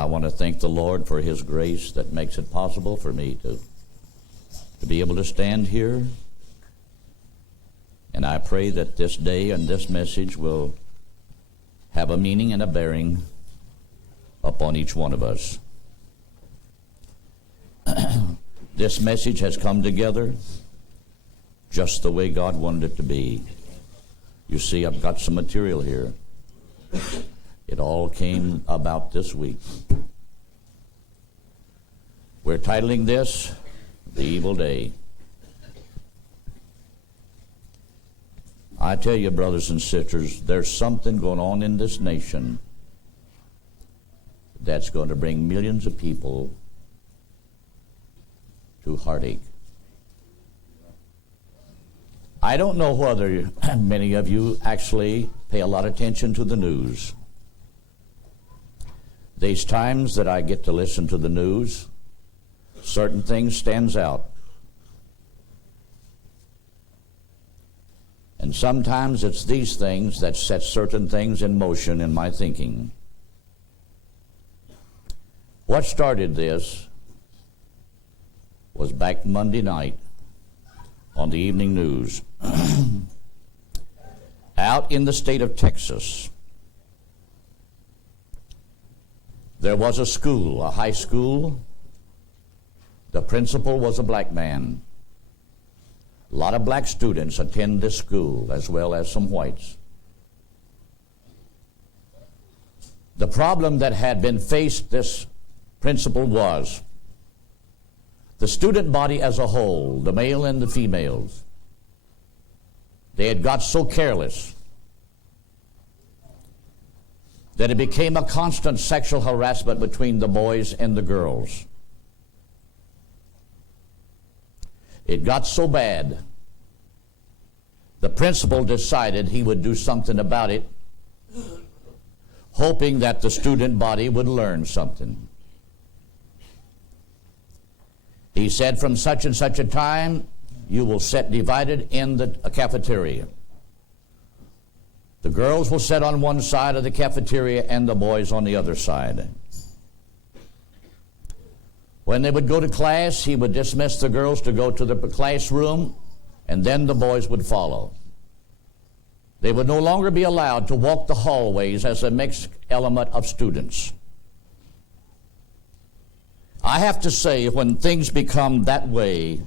I want to thank the Lord for His grace that makes it possible for me to be able to stand here. And I pray that this day and this message will have a meaning and a bearing upon each one of us. This message has come together just the way God wanted it to be. You see, I've got some material here. It all came about this week. We're titling this, The Evil Day. I tell you, brothers and sisters, there's something going on in this nation that's going to bring millions of people to heartache. I don't know whether many of you actually pay a lot of attention to the news. These times that I get to listen to the news, certain things stands out. And sometimes it's these things that set certain things in motion in my thinking. What started this was back Monday night on the evening news. Out in the state of Texas, there was a school, a high school. The principal was a black man. A lot of black students attend this school, as well as some whites. The problem that had been faced this principal was the student body as a whole, the male and the females. They had got so careless that it became a constant sexual harassment between the boys and the girls. It got so bad, the principal decided he would do something about it, hoping that the student body would learn something. He said, from such and such a time, you will sit divided in the cafeteria. The girls will sit on one side of the cafeteria and the boys on the other side. When they would go to class, he would dismiss the girls to go to the classroom, and then the boys would follow. They would no longer be allowed to walk the hallways as a mixed element of students. I have to say, when things become that way,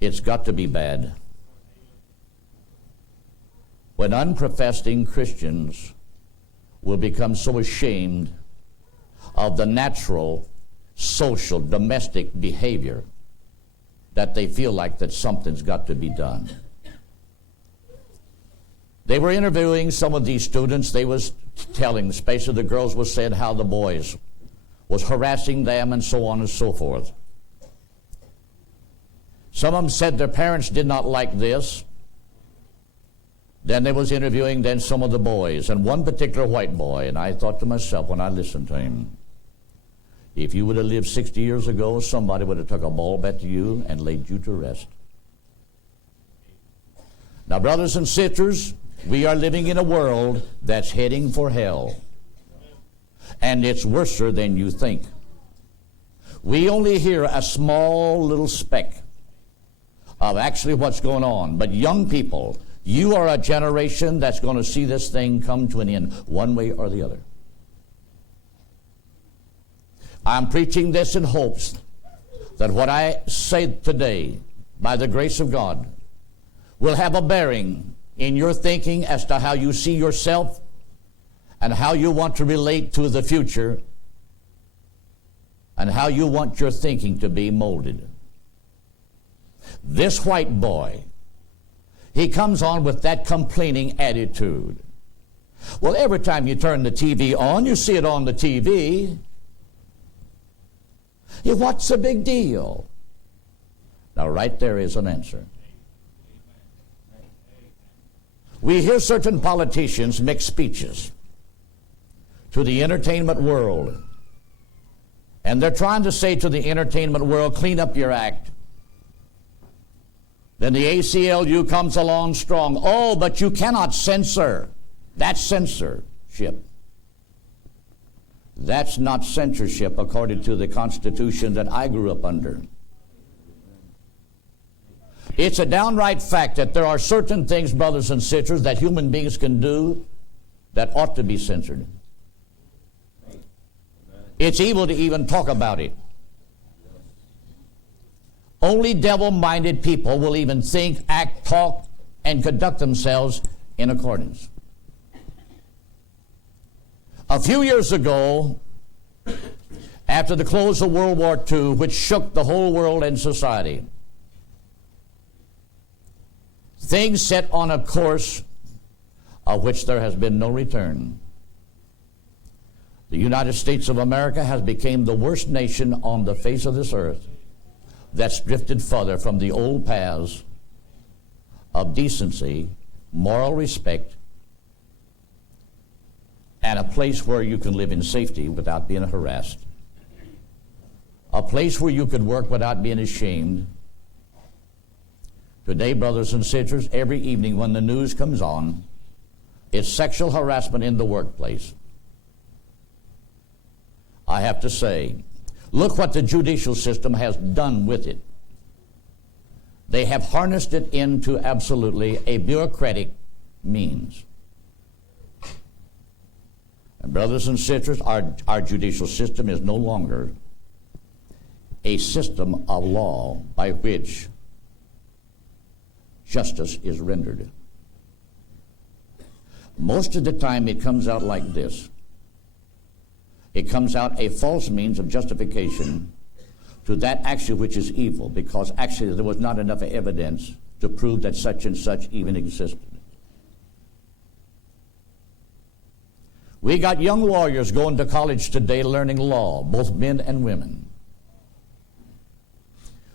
it's got to be bad. When unprofessing Christians will become so ashamed of the natural, social, domestic behavior that they feel like that something's got to be done. They were interviewing some of these students. They was telling, especially the girls was saying how the boys was harassing them and so on and so forth. Some of them said their parents did not like this. Then they was interviewing then some of the boys, and one particular white boy, and I thought to myself when I listened to him, if you would have lived 60 years ago, somebody would have took a ball bat to you and laid you to rest. Now, brothers and sisters, we are living in a world that's heading for hell. And it's worse than you think. We only hear a small little speck of actually what's going on. But young people, you are a generation that's going to see this thing come to an end one way or the other. I'm preaching this in hopes that what I say today, by the grace of God, will have a bearing in your thinking as to how you see yourself and how you want to relate to the future and how you want your thinking to be molded. This white boy, he comes on with that complaining attitude. Well, every time you turn the TV on, you see it on the TV. Yeah, what's the big deal? Now, right there is an answer. We hear certain politicians make speeches to the entertainment world. And they're trying to say to the entertainment world, clean up your act. Then the ACLU comes along strong. Oh, but you cannot censor. That's censorship. That's not censorship according to the Constitution that I grew up under. It's a downright fact that there are certain things, brothers and sisters, that human beings can do that ought to be censored. It's evil to even talk about it. Only devil-minded people will even think, act, talk, and conduct themselves in accordance. A few years ago, after the close of World War II, which shook the whole world and society, things set on a course of which there has been no return. The United States of America has become the worst nation on the face of this earth that's drifted further from the old paths of decency, moral respect, and a place where you can live in safety without being harassed. A place where you could work without being ashamed. Today, brothers and sisters, every evening when the news comes on, it's sexual harassment in the workplace. I have to say, look what the judicial system has done with it. They have harnessed it into absolutely a bureaucratic means. And brothers and sisters, our judicial system is no longer a system of law by which justice is rendered. Most of the time it comes out like this. It comes out a false means of justification to that action which is evil, because actually there was not enough evidence to prove that such and such even existed. We got young lawyers going to college today learning law, both men and women.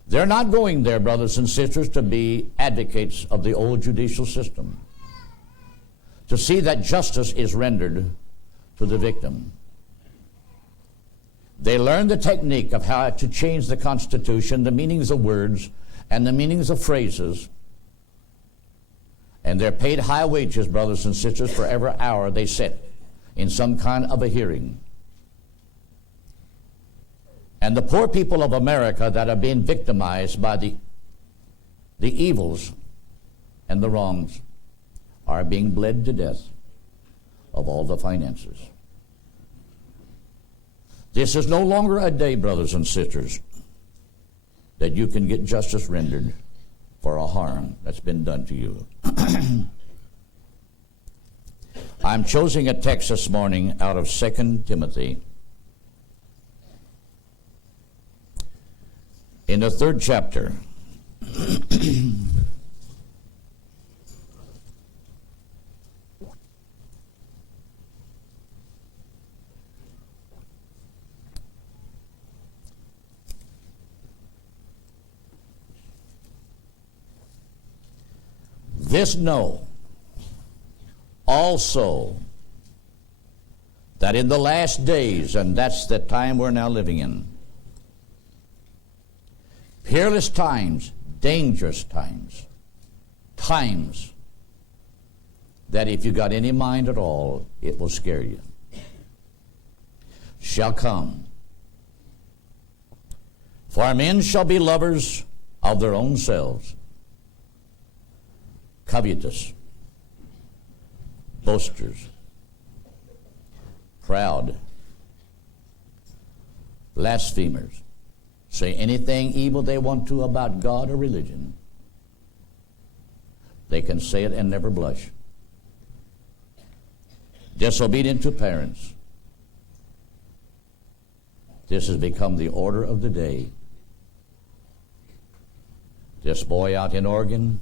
They're not going there, brothers and sisters, to be advocates of the old judicial system, to see that justice is rendered to the victim. They learn the technique of how to change the Constitution, the meanings of words, and the meanings of phrases. And they're paid high wages, brothers and sisters, for every hour they sit in some kind of a hearing. And the poor people of America that are being victimized by the evils and the wrongs are being bled to death of all the finances. This is no longer a day, brothers and sisters, that you can get justice rendered for a harm that's been done to you. I'm choosing a text this morning out of 2 Timothy. In the 3rd chapter. This know also, that in the last days, and that's the time we're now living in, peerless times, dangerous times, times that if you got any mind at all, it will scare you, shall come. For men shall be lovers of their own selves, covetous, boasters, proud, blasphemers, say anything evil they want to about God or religion. They can say it and never blush. Disobedient to parents. This has become the order of the day. This boy out in Oregon,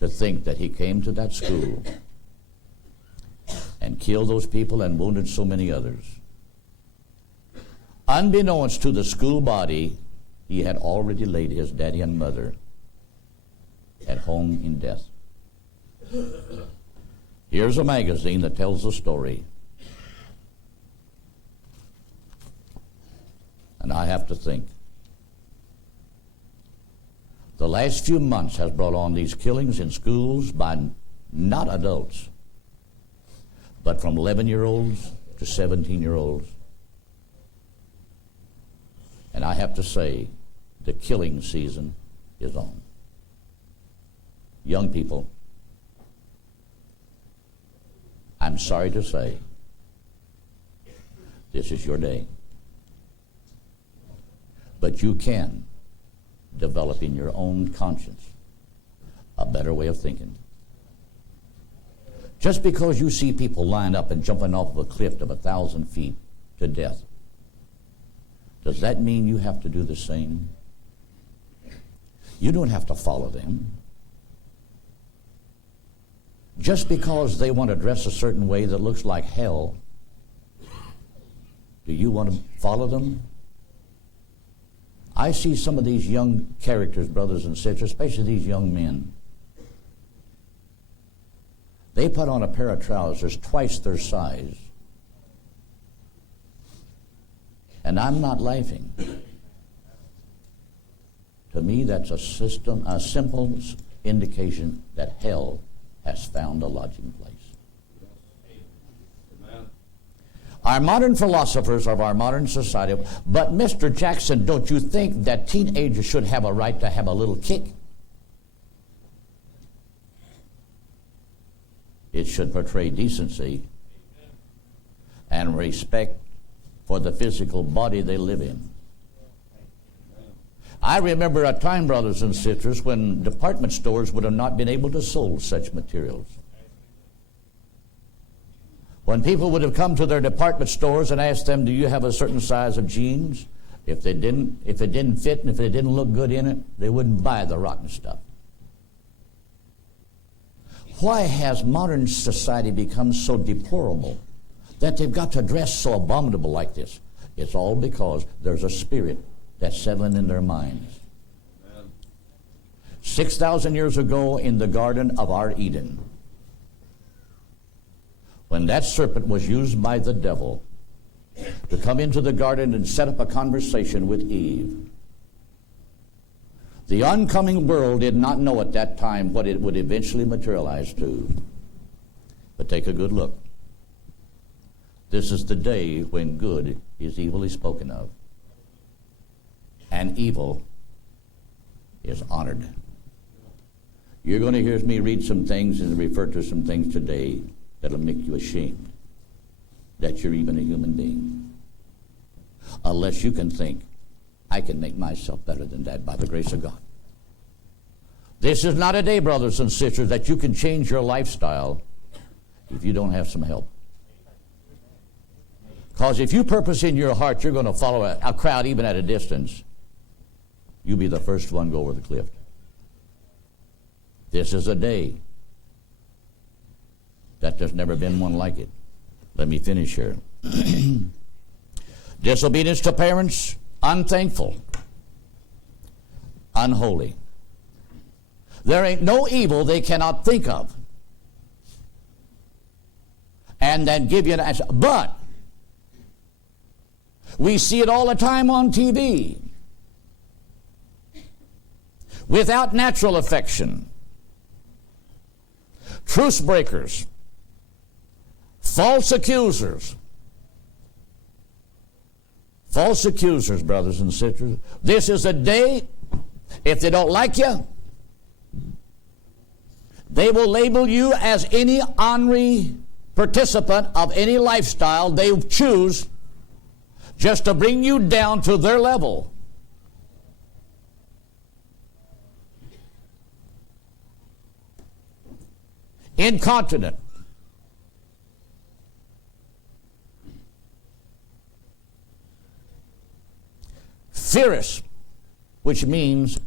to think that he came to that school and killed those people and wounded so many others. Unbeknownst to the school body, he had already laid his daddy and mother at home in death. Here's a magazine that tells the story. And I have to think. The last few months has brought on these killings in schools by not adults, but from 11-year-olds to 17-year-olds. And I have to say, the killing season is on. Young people, I'm sorry to say, this is your day. But you can develop in your own conscience a better way of thinking. Just because you see people lined up and jumping off of a cliff of 1,000 feet to death, does that mean you have to do the same? You don't have to follow them. Just because they want to dress a certain way that looks like hell, do you want to follow them? I see some of these young characters, brothers and sisters, especially these young men. They put on a pair of trousers twice their size. And I'm not laughing. To me, that's a simple indication that hell has found a lodging place. Our modern philosophers of our modern society, but Mr. Jackson, don't you think that teenagers should have a right to have a little kick? It should portray decency and respect for the physical body they live in. I remember a time, brothers and sisters, when department stores would have not been able to sell such materials. When people would have come to their department stores and asked them, do you have a certain size of jeans? If it didn't fit and if it didn't look good in it, they wouldn't buy the rotten stuff. Why has modern society become so deplorable that they've got to dress so abominable like this? It's all because there's a spirit that's settling in their minds. 6,000 years ago in the Garden of our Eden, when that serpent was used by the devil to come into the garden and set up a conversation with Eve, the oncoming world did not know at that time what it would eventually materialize to. But take a good look. This is the day when good is evilly spoken of, and evil is honored. You're going to hear me read some things and refer to some things today that'll make you ashamed that you're even a human being. Unless you can think, I can make myself better than that by the grace of God. This is not a day, brothers and sisters, that you can change your lifestyle if you don't have some help. Because if you purpose in your heart you're going to follow a crowd even at a distance, you'll be the first one to go over the cliff. This is a day that there's never been one like it. Let me finish here. Disobedience to parents, unthankful, unholy. There ain't no evil they cannot think of and then give you an answer. But we see it all the time on TV. Without natural affection, truce breakers, false accusers, brothers and sisters. This is a day, if they don't like you, they will label you as any honorary participant of any lifestyle they choose just to bring you down to their level. Incontinent. Fierce, which means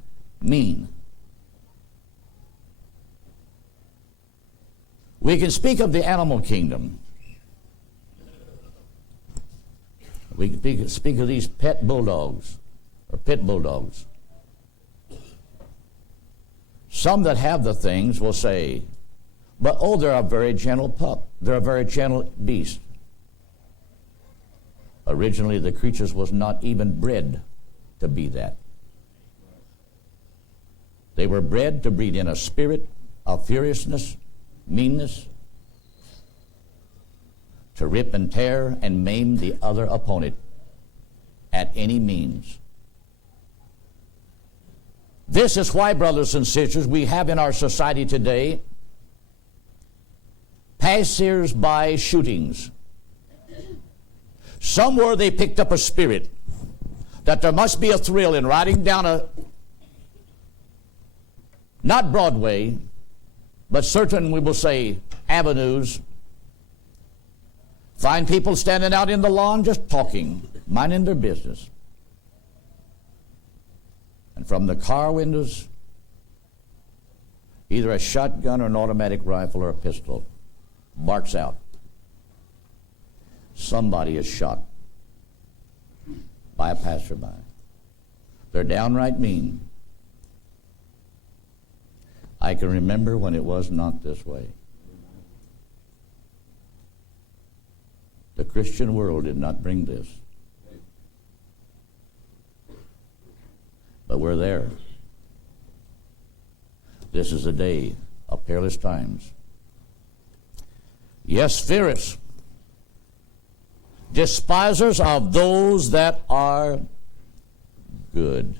mean. We can speak of the animal kingdom. We can speak of these pet bulldogs or pit bulldogs. Some that have the things will say, but oh, they're a very gentle pup. They're a very gentle beast. Originally, the creatures was not even bred to be that. They were bred to breed in a spirit of furiousness, meanness, to rip and tear and maim the other opponent at any means. This is why, brothers and sisters, we have in our society today passers-by shootings. Somewhere they picked up a spirit that there must be a thrill in riding down not Broadway, but certain, we will say, avenues. Find people standing out in the lawn just talking, minding their business. And from the car windows, either a shotgun or an automatic rifle or a pistol barks out. Somebody is shot by a passerby. They're downright mean. I can remember when it was not this way. The Christian world did not bring this. But we're there. This is a day of perilous times. Yes, fearers, despisers of those that are good.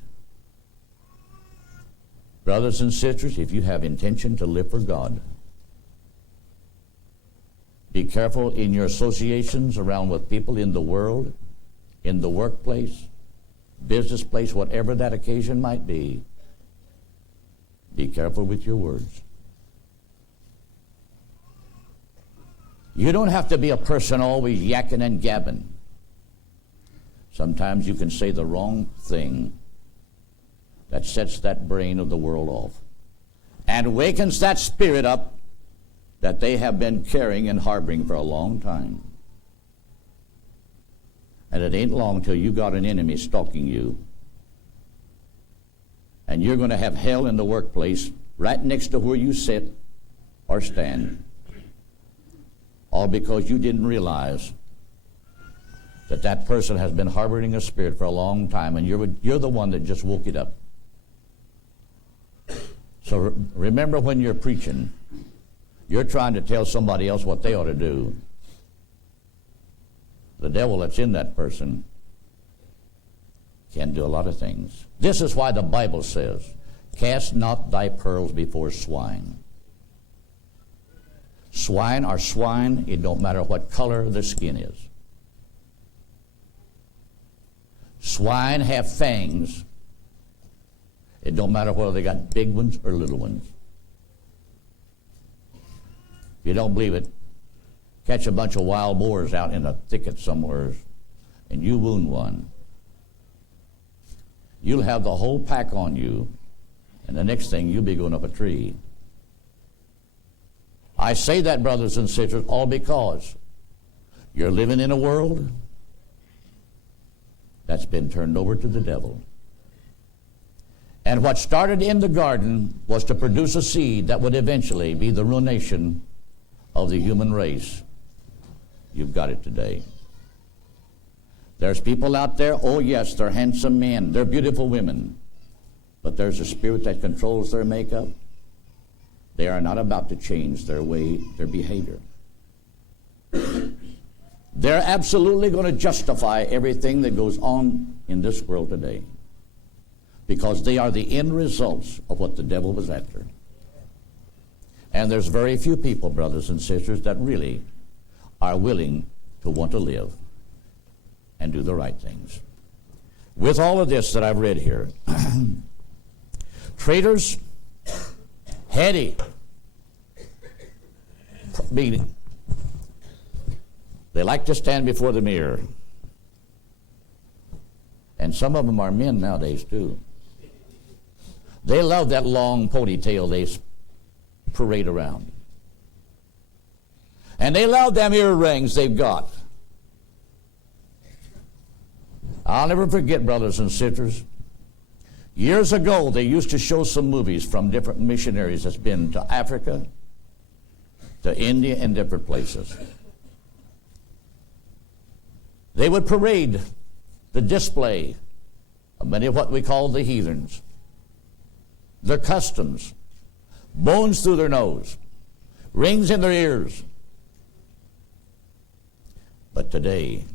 Brothers and sisters, if you have intention to live for God, be careful in your associations around with people in the world, in the workplace, business place, whatever that occasion might be. Be careful with your words. You don't have to be a person always yakking and gabbing. Sometimes you can say the wrong thing that sets that brain of the world off and wakens that spirit up that they have been carrying and harboring for a long time. And it ain't long till you got an enemy stalking you. And you're going to have hell in the workplace right next to where you sit or stand. All because you didn't realize that that person has been harboring a spirit for a long time, and you're the one that just woke it up. So remember, when you're preaching, you're trying to tell somebody else what they ought to do. The devil that's in that person can do a lot of things. This is why the Bible says, cast not thy pearls before swine. Swine are swine, it don't matter what color their skin is. Swine have fangs. It don't matter whether they got big ones or little ones. If you don't believe it, catch a bunch of wild boars out in a thicket somewhere and you wound one. You'll have the whole pack on you, and the next thing you'll be going up a tree. I say that, brothers and sisters, all because you're living in a world that's been turned over to the devil. And what started in the garden was to produce a seed that would eventually be the ruination of the human race. You've got it today. There's people out there, oh yes, they're handsome men, they're beautiful women, but there's a spirit that controls their makeup. They are not about to change their way, their behavior. They're absolutely going to justify everything that goes on in this world today, because they are the end results of what the devil was after. And there's very few people, brothers and sisters, that really are willing to want to live and do the right things. With all of this that I've read here, traitors, heady, meaning they like to stand before the mirror. And some of them are men nowadays too. They love that long ponytail they parade around. And they love them earrings they've got. I'll never forget, brothers and sisters, years ago they used to show some movies from different missionaries that's been to Africa, to India, and different places. They would parade the display of many of what we call the heathens, their customs, bones through their nose, rings in their ears, But today,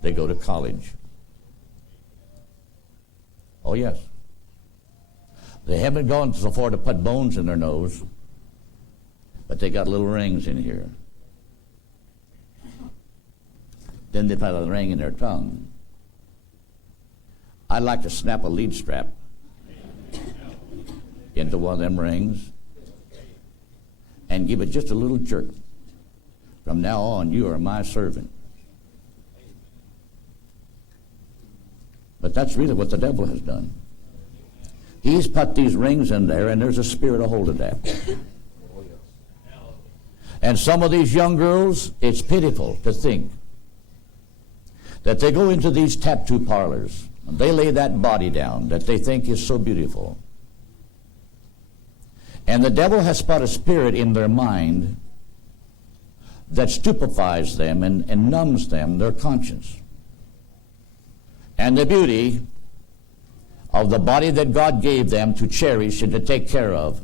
they go to college. Oh, yes. They haven't gone so far to put bones in their nose, but they got little rings in here. Then they put a ring in their tongue. I'd like to snap a lead strap into one of them rings and give it just a little jerk. From now on, you are my servant. But that's really what the devil has done. He's put these rings in there, and there's a spirit a hold of that. And some of these young girls, it's pitiful to think that they go into these tattoo parlors, and they lay that body down that they think is so beautiful. And the devil has put a spirit in their mind that stupefies them and numbs them, their conscience. And the beauty of the body that God gave them to cherish and to take care of,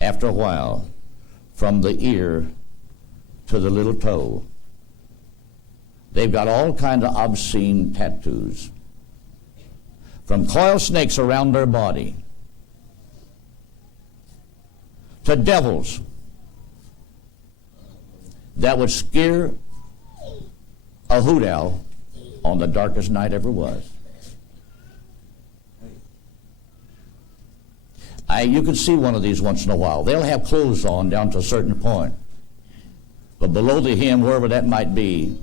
after a while, from the ear to the little toe, they've got all kinds of obscene tattoos, from coil snakes around their body to devils that would scare a hoot owl on the darkest night ever was. You can see one of these once in a while. They'll have clothes on down to a certain point, but below the hem, wherever that might be,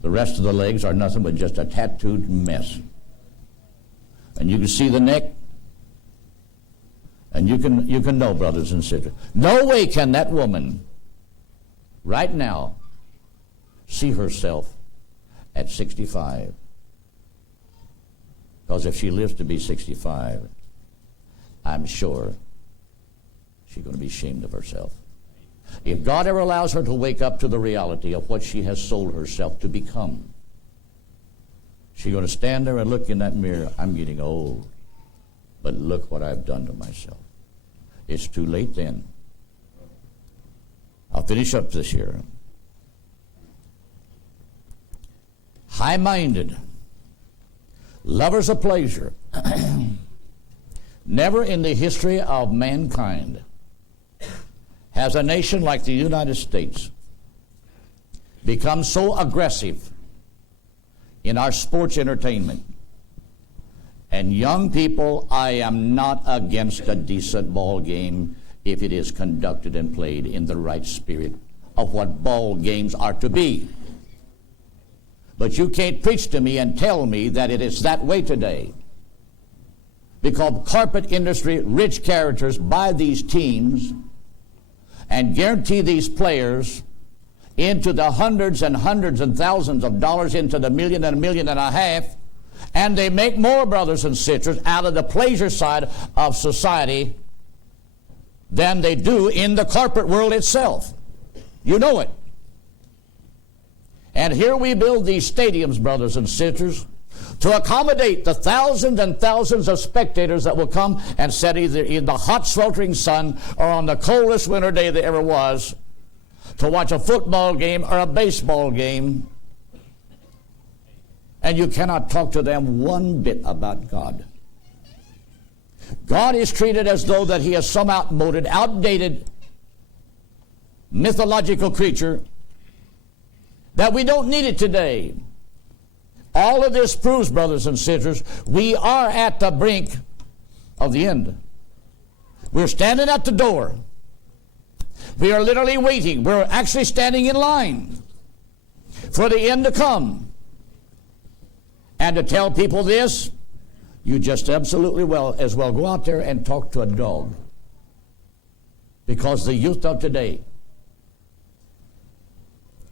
the rest of the legs are nothing but just a tattooed mess. And you can see the neck, and you can know, brothers and sisters, no way can that woman right now see herself at 65. Because if she lives to be 65, I'm sure she's going to be ashamed of herself. If God ever allows her to wake up to the reality of what she has sold herself to become, she's going to stand there and look in that mirror. I'm getting old, but look what I've done to myself. It's too late then. I'll finish up this year. High-minded, lovers of pleasure. Never in the history of mankind has a nation like the United States become so aggressive in our sports entertainment. And young people, I am not against a decent ball game if it is conducted and played in the right spirit of what ball games are to be. But you can't preach to me and tell me that it is that way today. Because carpet industry, rich characters buy these teams and guarantee these players into the hundreds and thousands of dollars, into the million and a half, and they make more, brothers and sisters, out of the pleasure side of society than they do in the corporate world itself. You know it. And here we build these stadiums, brothers and sisters, to accommodate the thousands and thousands of spectators that will come and sit either in the hot, sweltering sun or on the coldest winter day there ever was to watch a football game or a baseball game. And you cannot talk to them one bit about God. God is treated as though that he is some outdated, mythological creature, that we don't need it today. All of this proves, brothers and sisters, we are at the brink of the end. We're standing at the door. We are literally waiting. We're actually standing in line for the end to come. And to tell people this, you just absolutely as well go out there and talk to a dog. Because the youth of today.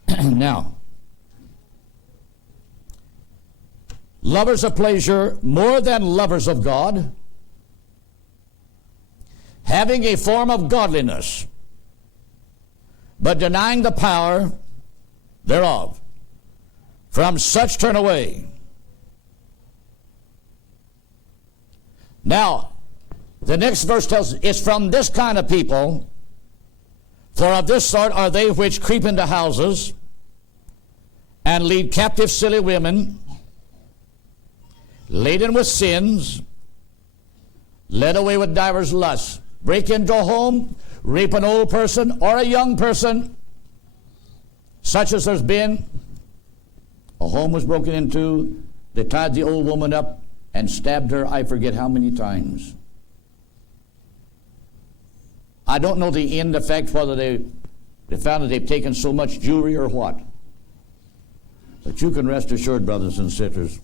Now, lovers of pleasure more than lovers of God, having a form of godliness, but denying the power thereof. From such turn away. Now, the next verse tells us, it's from this kind of people, For of this sort are they which creep into houses, and lead captive silly women, laden with sins, led away with divers lusts, break into a home, rape an old person or a young person, such as there's been. A home was broken into, they tied the old woman up and stabbed her, I forget how many times. I don't know the end effect, whether they found that they've taken so much jewelry or what. But you can rest assured, brothers and sisters,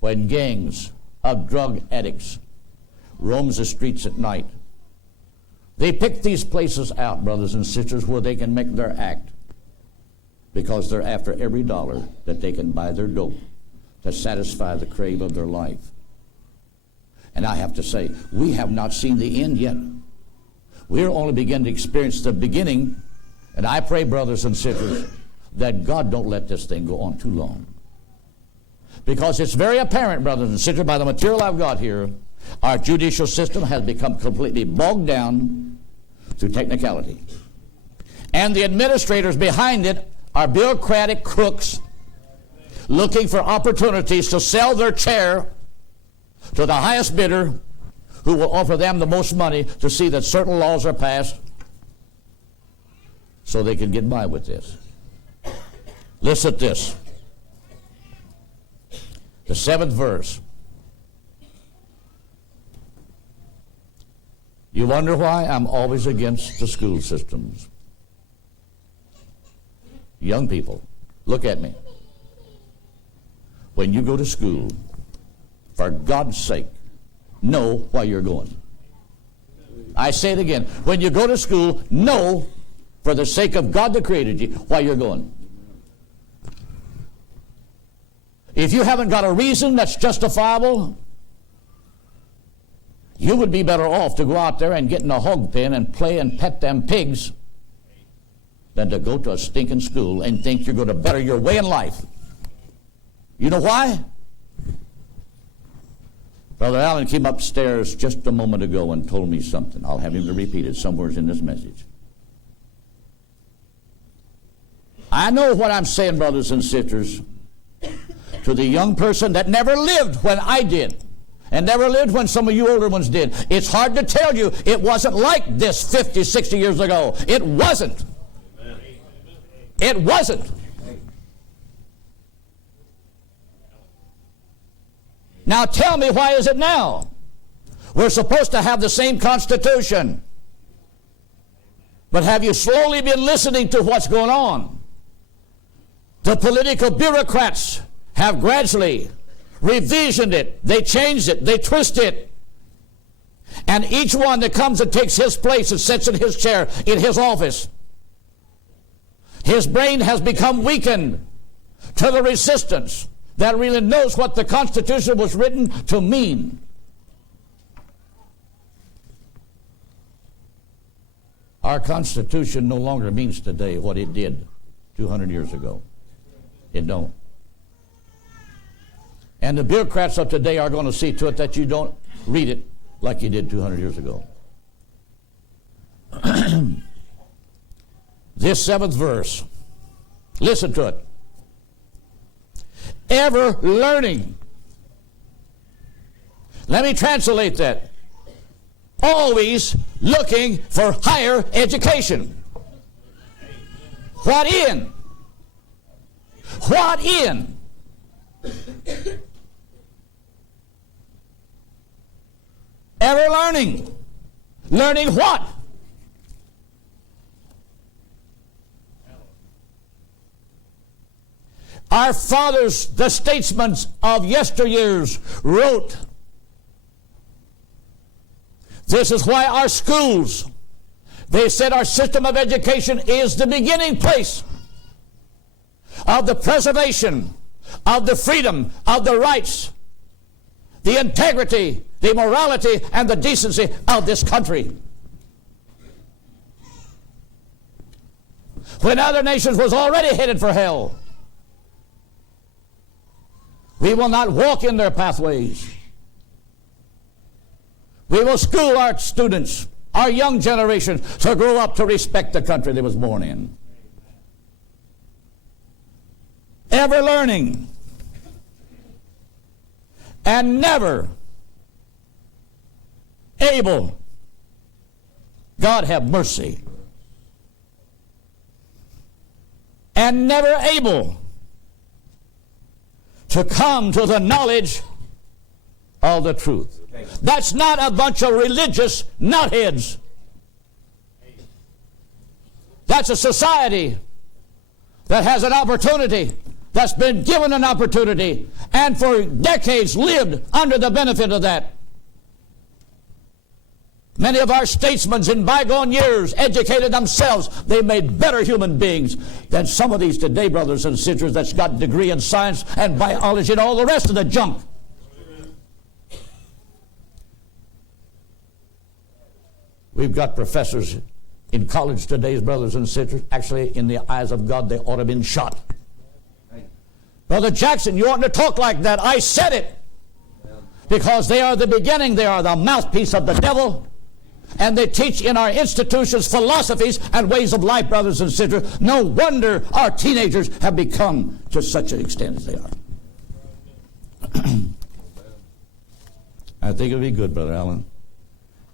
when gangs of drug addicts roams the streets at night, they pick these places out, brothers and sisters, where they can make their act, because they're after every dollar that they can buy their dope to satisfy the crave of their life. And I have to say, we have not seen the end yet. We're only beginning to experience the beginning, and I pray, brothers and sisters, that God don't let this thing go on too long. Because it's very apparent, brothers and sisters, by the material I've got here, our judicial system has become completely bogged down through technicality. And the administrators behind it are bureaucratic crooks looking for opportunities to sell their chair to the highest bidder, who will offer them the most money to see that certain laws are passed so they can get by with this. Listen to this. The 7th verse. You wonder why I'm always against the school systems. Young people, look at me. When you go to school, for God's sake, know why you're going. I say it again. When you go to school, know, for the sake of God that created you, why you're going. If you haven't got a reason that's justifiable, you would be better off to go out there and get in a hog pen and play and pet them pigs than to go to a stinking school and think you're going to better your way in life. You know why? Brother Allen came upstairs just a moment ago and told me something. I'll have him to repeat it somewhere in this message. I know what I'm saying, brothers and sisters, to the young person that never lived when I did, and never lived when some of you older ones did. It's hard to tell you it wasn't like this 50, 60 years ago. It wasn't. It wasn't. Now tell me, why is it now? We're supposed to have the same Constitution. But have you slowly been listening to what's going on? The political bureaucrats have gradually revisioned it. They changed it. They twist it. And each one that comes and takes his place and sits in his chair in his office, his brain has become weakened to the resistance that really knows what the Constitution was written to mean. Our Constitution no longer means today what it did 200 years ago. It don't. And the bureaucrats of today are going to see to it that you don't read it like you did 200 years ago. This 7th verse, listen to it. Ever learning. Let me translate that. Always looking for higher education. What in? What in? Ever learning. Learning what? Our fathers, the statesmen of yesteryears, wrote, this is why our schools, they said our system of education is the beginning place of the preservation of the freedom, of the rights, the integrity, the morality, and the decency of this country. When other nations was already headed for hell, we will not walk in their pathways. We will school our students, our young generation to grow up to respect the country they was born in. Ever learning and never able. God have mercy. And never able to come to the knowledge of the truth. That's not a bunch of religious nutheads. That's a society that has an opportunity, that's been given an opportunity, and for decades lived under the benefit of that. Many of our statesmen in bygone years educated themselves. They made better human beings than some of these today, brothers and sisters, that's got a degree in science and biology and all the rest of the junk. We've got professors in college today, brothers and sisters. Actually, in the eyes of God, they ought to have been shot. Brother Jackson, you oughtn't to talk like that. I said it. Because they are the beginning. They are the mouthpiece of the devil. And they teach in our institutions philosophies and ways of life, brothers and sisters. No wonder our teenagers have become to such an extent as they are. I think it would be good, Brother Allen.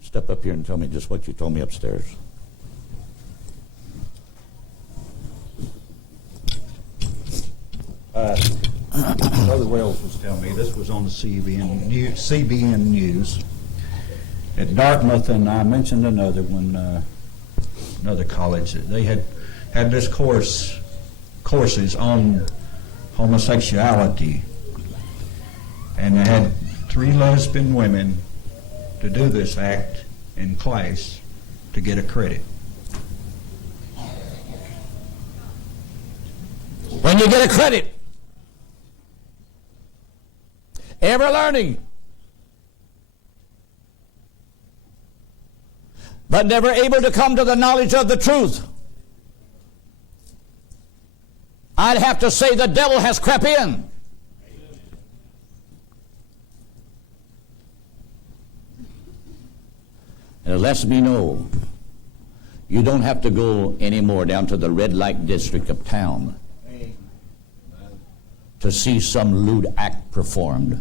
Step up here and tell me just what you told me upstairs. Brother Wells was telling me, this was on the CBN News at Dartmouth, and I mentioned another one, another college. They had this courses on homosexuality, and they had 3 lesbian women to do this act in class to get a credit. When you get a credit, ever learning, but never able to come to the knowledge of the truth, I'd have to say the devil has crept in. And it lets me know you don't have to go anymore down to the red light district of town to see some lewd act performed.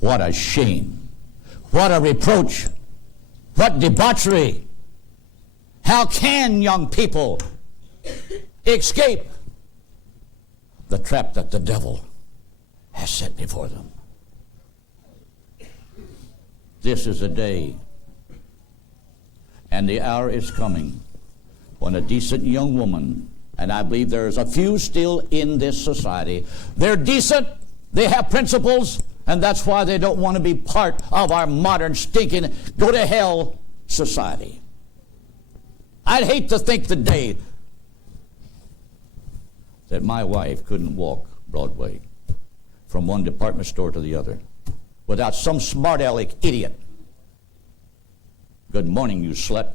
What a shame. What a reproach. What debauchery. How can young people escape the trap that the devil has set before them? This is a day, and the hour is coming, when a decent young woman, and I believe there's a few still in this society, they're decent, they have principles, and that's why they don't want to be part of our modern stinking go-to-hell society. I'd hate to think the day that my wife couldn't walk Broadway from one department store to the other without some smart-aleck idiot. Good morning, you slut.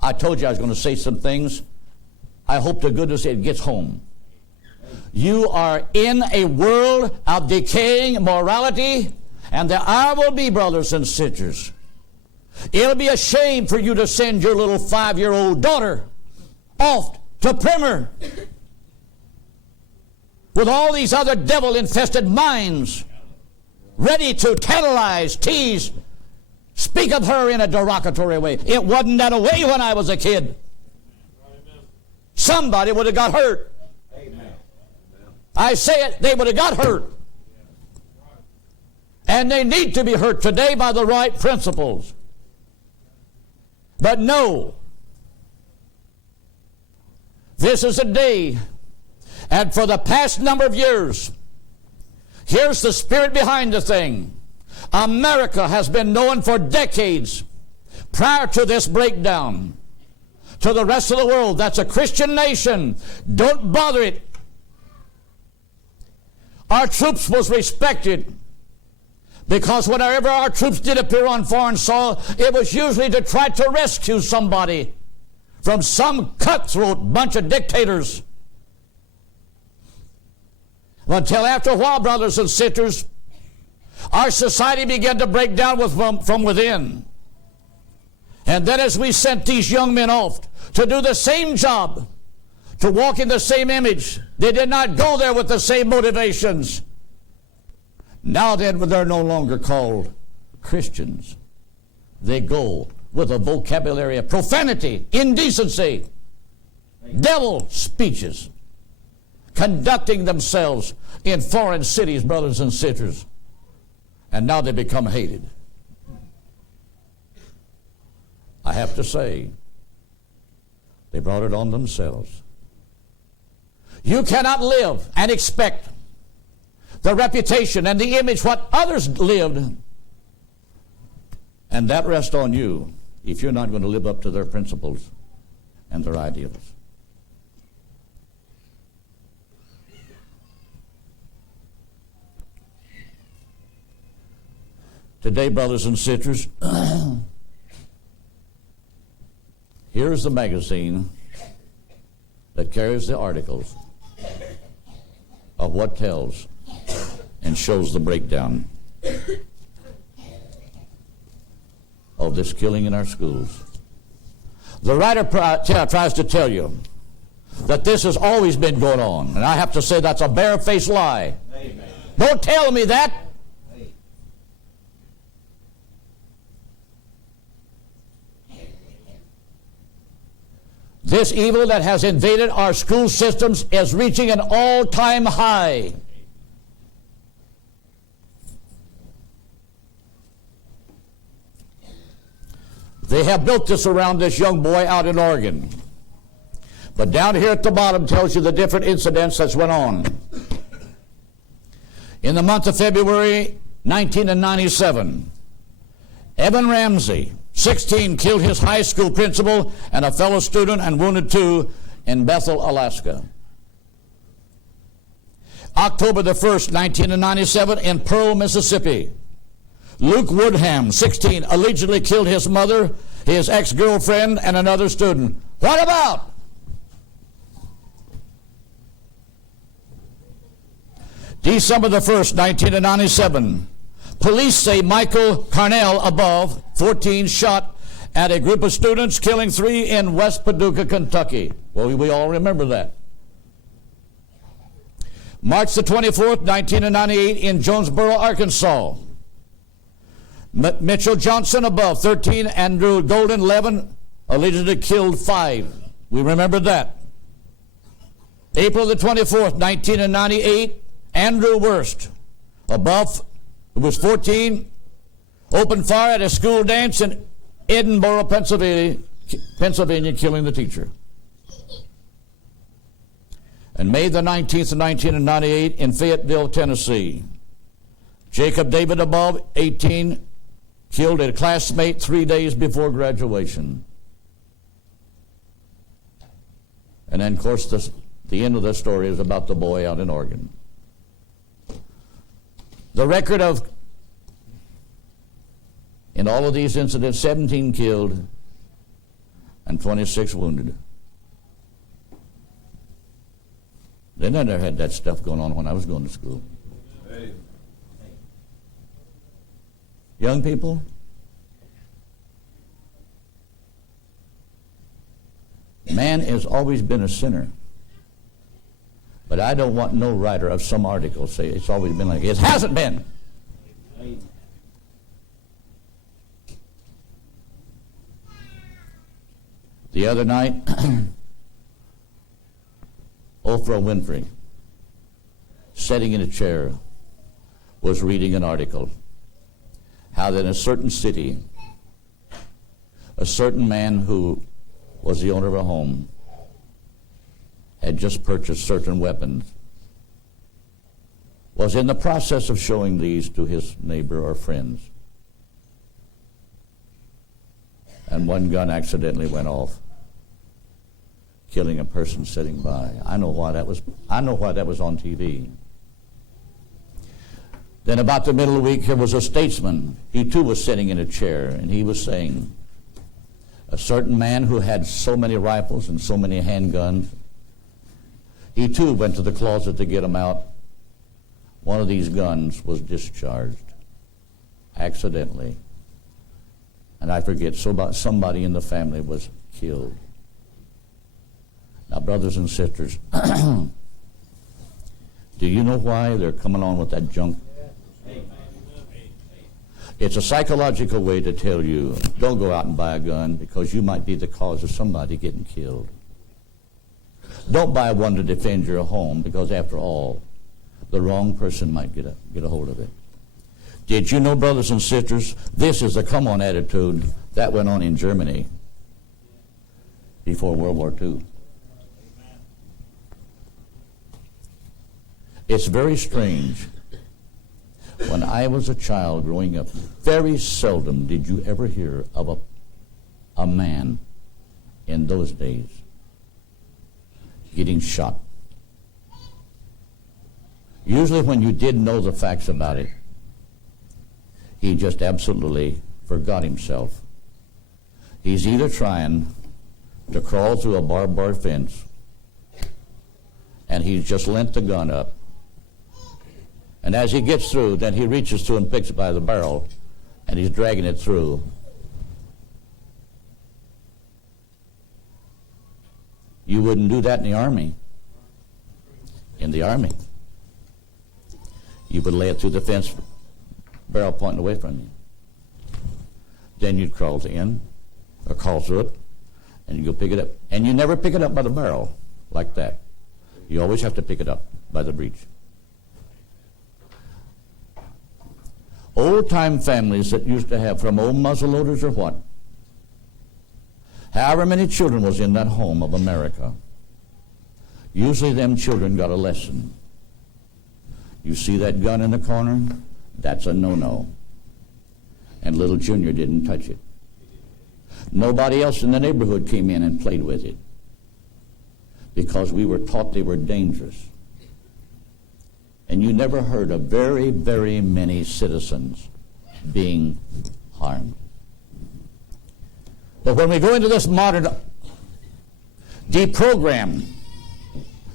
I told you I was going to say some things. I hope to goodness it gets home. You are in a world of decaying morality, and the hour will be, brothers and sisters. It'll be a shame for you to send your little 5-year-old daughter off to primer with all these other devil-infested minds ready to tantalize, tease, speak of her in a derogatory way. It wasn't that way when I was a kid. Somebody would have got hurt. I say it, they would have got hurt. And they need to be hurt today by the right principles. But no, this is a day, and for the past number of years, here's the spirit behind the thing. America has been known for decades, prior to this breakdown, to the rest of the world, that's a Christian nation. Don't bother it. Our troops was respected because whenever our troops did appear on foreign soil, it was usually to try to rescue somebody from some cutthroat bunch of dictators. Until after a while, brothers and sisters, our society began to break down from within. And then as we sent these young men off to do the same job, to walk in the same image, they did not go there with the same motivations. Now then, they're no longer called Christians. They go with a vocabulary of profanity, indecency, devil speeches, conducting themselves in foreign cities, brothers and sisters. And now they become hated. I have to say, they brought it on themselves. You cannot live and expect the reputation and the image what others lived, and that rests on you if you're not going to live up to their principles and their ideals. Today, brothers and sisters, here's the magazine that carries the articles of what tells and shows the breakdown of this killing in our schools. The writer tries to tell you that this has always been going on, and I have to say that's a barefaced lie. Amen. Don't tell me that. This evil that has invaded our school systems is reaching an all-time high. They have built this around this young boy out in Oregon. But down here at the bottom tells you the different incidents that's went on. In the month of February 1997, Evan Ramsey, 16, killed his high school principal and a fellow student and wounded 2 in Bethel, Alaska. October the 1st, 1997, in Pearl, Mississippi, Luke Woodham, 16, allegedly killed his mother, his ex-girlfriend, and another student. What about? December the 1st, 1997, police say Michael Carnell, above 14, shot at a group of students, killing 3 in West Paducah, Kentucky. Well, we all remember that. March the 24th, 1998, in Jonesboro, Arkansas, Mitchell Johnson, above 13, Andrew Golden, 11, allegedly killed 5. We remember that. April the 24th, 1998, Andrew Worst, above, who was 14, opened fire at a school dance in Edinburgh, Pennsylvania, killing the teacher. And May the 19th, 1998, in Fayetteville, Tennessee, Jacob David, above 18, killed a classmate 3 days before graduation. And then, of course, the end of the story is about the boy out in Oregon. The record of, in all of these incidents, 17 killed and 26 wounded. They never had that stuff going on when I was going to school. Hey. Young people, man has always been a sinner. But I don't want no writer of some article say it's always been like it hasn't been. The other night, Oprah Winfrey, sitting in a chair, was reading an article how that in a certain city, a certain man who was the owner of a home had just purchased certain weapons, was in the process of showing these to his neighbor or friends. And one gun accidentally went off, killing a person sitting by. I know why that was on TV. Then about the middle of the week, there was a statesman. He too was sitting in a chair, and he was saying, a certain man who had so many rifles and so many handguns, he too went to the closet to get them out one of these guns was discharged accidentally. And I forget, somebody in the family was killed. Now, brothers and sisters, do you know why they're coming on with that junk? It's a psychological way to tell you, don't go out and buy a gun because you might be the cause of somebody getting killed. Don't buy one to defend your home because, after all, the wrong person might get a hold of it. Did you know, brothers and sisters, this is a come-on attitude that went on in Germany before World War II. It's very strange. When I was a child growing up, very seldom did you ever hear of a man in those days getting shot. Usually when you did know the facts about it, he just absolutely forgot himself. He's either trying to crawl through a barbed wire fence, and he's just lent the gun up. And as he gets through, then he reaches through and picks it by the barrel, and he's dragging it through. You wouldn't do that in the army. In the army, you would lay it through the fence, barrel pointing away from you. Then you'd crawl to the end, or crawl through it, and you go pick it up. And you never pick it up by the barrel like that. You always have to pick it up by the breech. Old-time families that used to have from old muzzleloaders or what, however many children was in that home of America, usually them children got a lesson. You see that gun in the corner? That's a no-no. And little Junior didn't touch it. Nobody else in the neighborhood came in and played with it because we were taught they were dangerous. And you never heard of very, very many citizens being harmed. But when we go into this modern deprogram,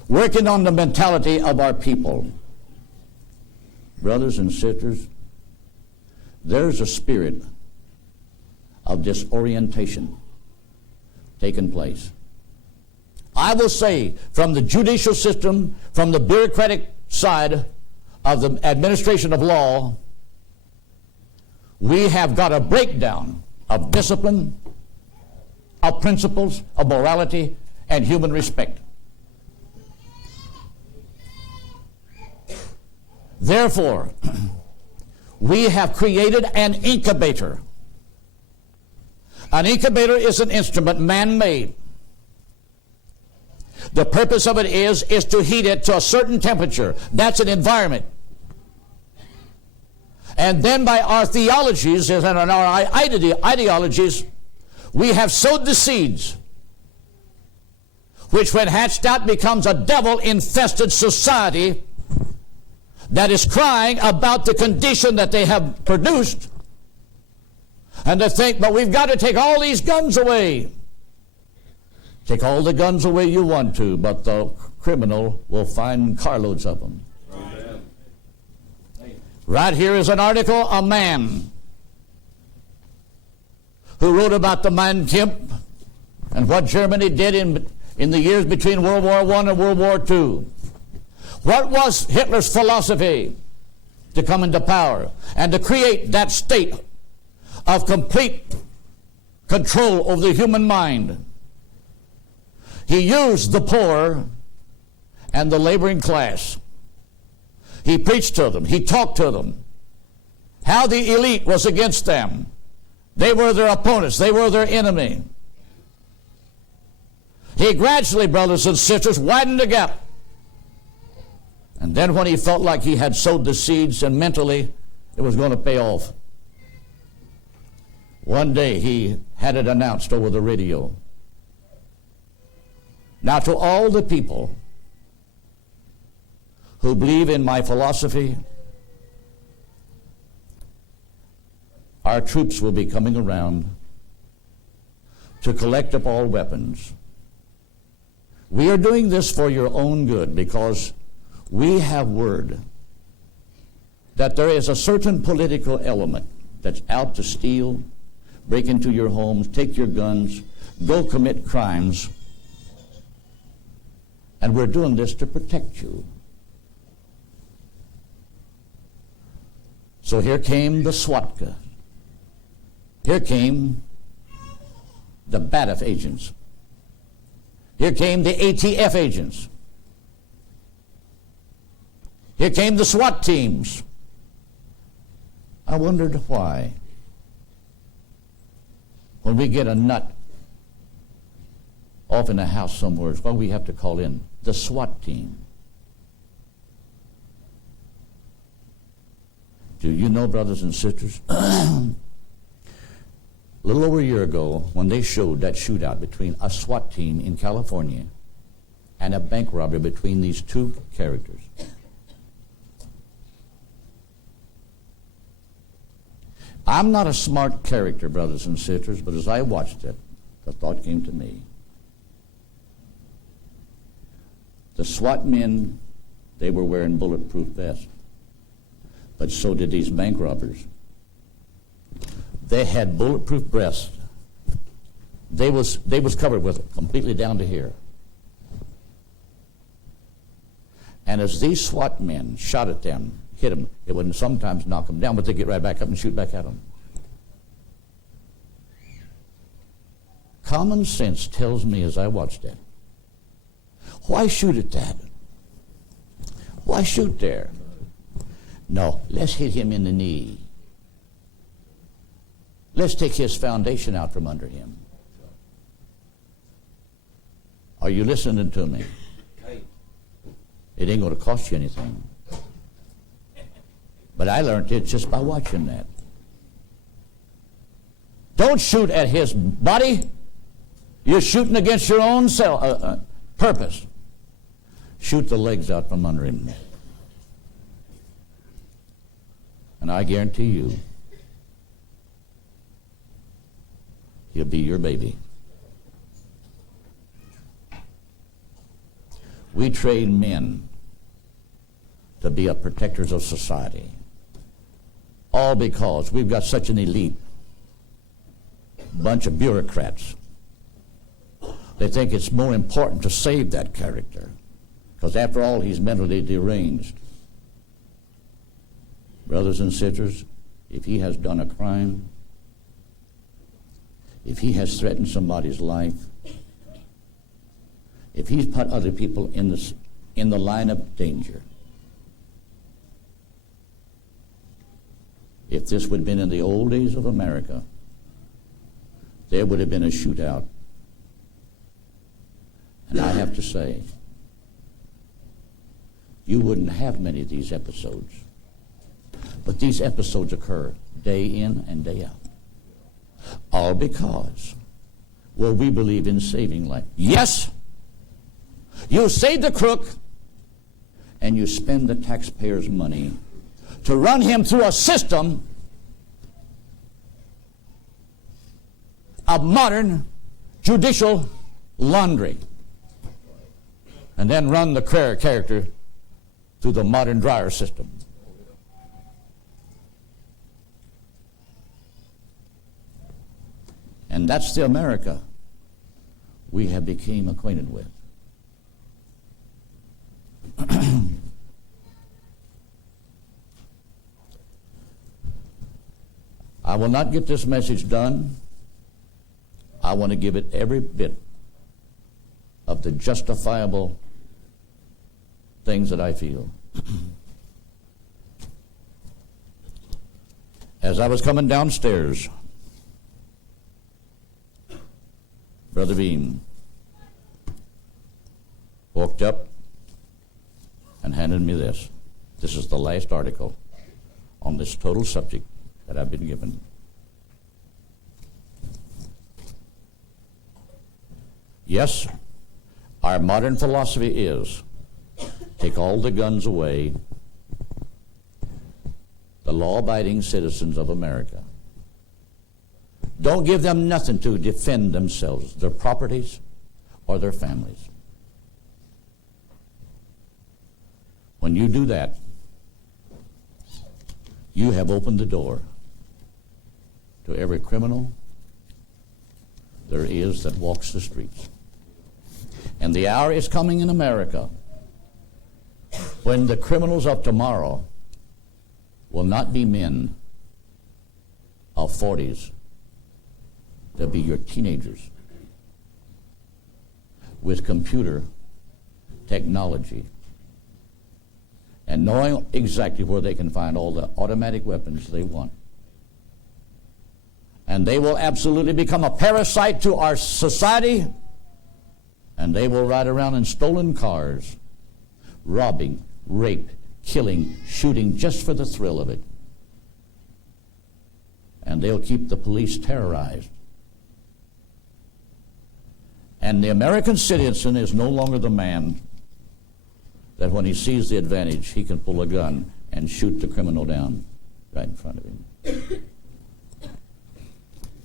working on the mentality of our people, brothers and sisters, there's a spirit of disorientation taking place. I will say, from the judicial system, from the bureaucratic side of the administration of law, we have got a breakdown of discipline, of principles, of morality, and human respect. Therefore, we have created an incubator. An incubator is an instrument man-made. The purpose of it is to heat it to a certain temperature. That's an environment. And then by our theologies and our ideologies, we have sowed the seeds, which when hatched out becomes a devil-infested society that is crying about the condition that they have produced. And they think, but we've got to take all these guns away. Take all the guns away you want to, but the criminal will find carloads of them. Amen. Right here is an article, a man who wrote about the Mein Kampf and what Germany did in the years between World War I and World War II. What was Hitler's philosophy to come into power and to create that state of complete control over the human mind? He used the poor and the laboring class. He preached to them. He talked to them. How the elite was against them. They were their opponents. They were their enemy. He gradually, brothers and sisters, widened the gap. And then when he felt like he had sowed the seeds and mentally it was going to pay off, one day he had it announced over the radio. Now, to all the people who believe in my philosophy, our troops will be coming around to collect up all weapons. We are doing this for your own good because we have word that there is a certain political element that's out to steal, break into your homes, take your guns, go commit crimes, and we're doing this to protect you. So here came the SWATCA. Here came the BATF agents. Here came the ATF agents. Here came the SWAT teams. I wondered why. When we get a nut off in a house somewhere, it's why we have to call in the SWAT team. Do you know, brothers and sisters, a little over a year ago, when they showed that shootout between a SWAT team in California and a bank robbery between these two characters, I'm not a smart character, brothers and sisters, but as I watched it, the thought came to me. The SWAT men, they were wearing bulletproof vests, but so did these bank robbers. They had bulletproof vests. They was covered with it, completely down to here. And as these SWAT men shot at them, hit them, it would sometimes knock them down, but they get right back up and shoot back at them. Common sense tells me as I watched that, why shoot at that? Why shoot there? No, let's hit him in the knee. Let's take his foundation out from under him. Are you listening to me? It ain't going to cost you anything. But I learned it just by watching that. Don't shoot at his body. You're shooting against your own purpose. Shoot the legs out from under him. And I guarantee you, he'll be your baby. We train men to be protectors of society. All because we've got such an elite bunch of bureaucrats. They think it's more important to save that character, because after all, he's mentally deranged. Brothers and sisters, if he has done a crime, if he has threatened somebody's life, if he's put other people in the line of danger, if this would have been in the old days of America, there would have been a shootout. And I have to say, you wouldn't have many of these episodes. But these episodes occur day in and day out. All because, well, we believe in saving life. Yes, you save the crook and you spend the taxpayers' money to run him through a system of modern judicial laundry, and then run the character through the modern dryer system. And that's the America we have become acquainted with. I will not get this message done. I want to give it every bit of the justifiable things that I feel. As I was coming downstairs, Brother Beam walked up and handed me this. This is the last article on this total subject that I've been given. Yes, our modern philosophy is take all the guns away, the law-abiding citizens of America. Don't give them nothing to defend themselves, their properties or their families. When you do that, You have opened the door to every criminal there is that walks the streets. And the hour is coming in America when the criminals of tomorrow will not be men of 40s. They'll be your teenagers with computer technology and knowing exactly where they can find all the automatic weapons they want. And they will absolutely become a parasite to our society, and they will ride around in stolen cars, robbing, rape, killing, shooting just for the thrill of it. And they'll keep the police terrorized. And the American citizen is no longer the man that when he sees the advantage, he can pull a gun and shoot the criminal down right in front of him.